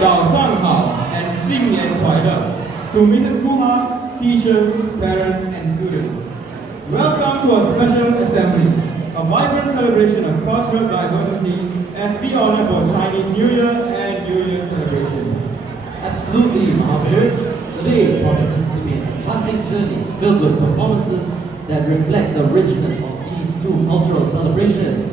早上好 and 新年快乐 to Mrs. Kuma, teachers, parents and students. Welcome to our special assembly, a vibrant celebration of cultural diversity as we honor both Chinese New Year and New Year celebration. Absolutely, Mahavir. Today promises to be an enchanting journey filled with performances that reflect the richness of these two cultural celebrations.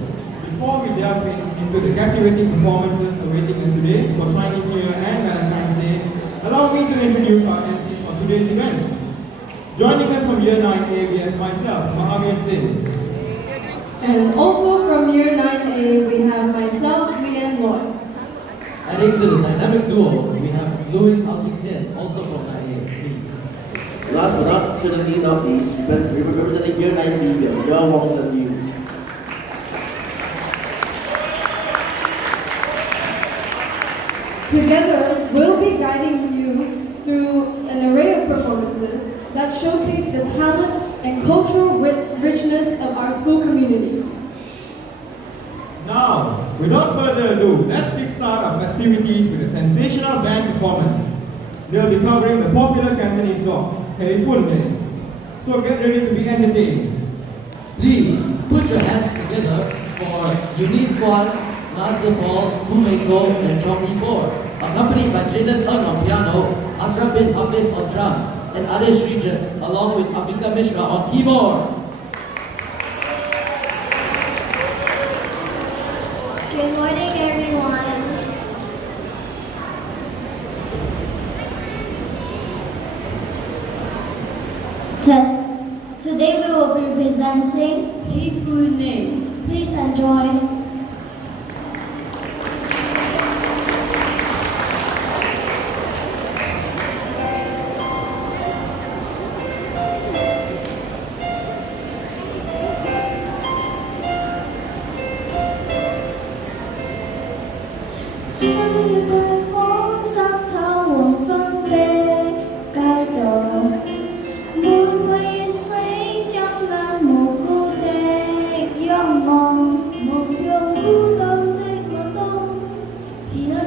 Before we delve into the captivating performances awaiting us today for Chinese New Year and Valentine's Day, allow me to introduce our MCs for today's event. Joining us from Year 9A, we have myself, Mahavir Singh. And also from Year 9A, we have myself, Leanne Lloyd. Adding to the dynamic duo, we have Louis Altixian, also from IA. Last but not certainly not least, representing Year 9B, we have Year Wong Zhen Yu. Together, we'll be guiding you through an array of performances that showcase the talent and cultural richness of our school community. Now, without further ado, let's kickstart our festivities with a sensational band performance. They'll be covering the popular Cantonese song, Hei Foon Nei. So get ready to be entertained. Please put your hands together for Eunice Kwan, Koo Mayko, and Chong Ee Bor, accompanied by Jayden Ng on piano, Hazrat bin Hafez on drums, and Aadesh Sreejit, along with Avika Mishra on keyboard. Good morning, everyone. TiS. Today we will be presenting Hei Foon Nei. Please enjoy. Chỉ là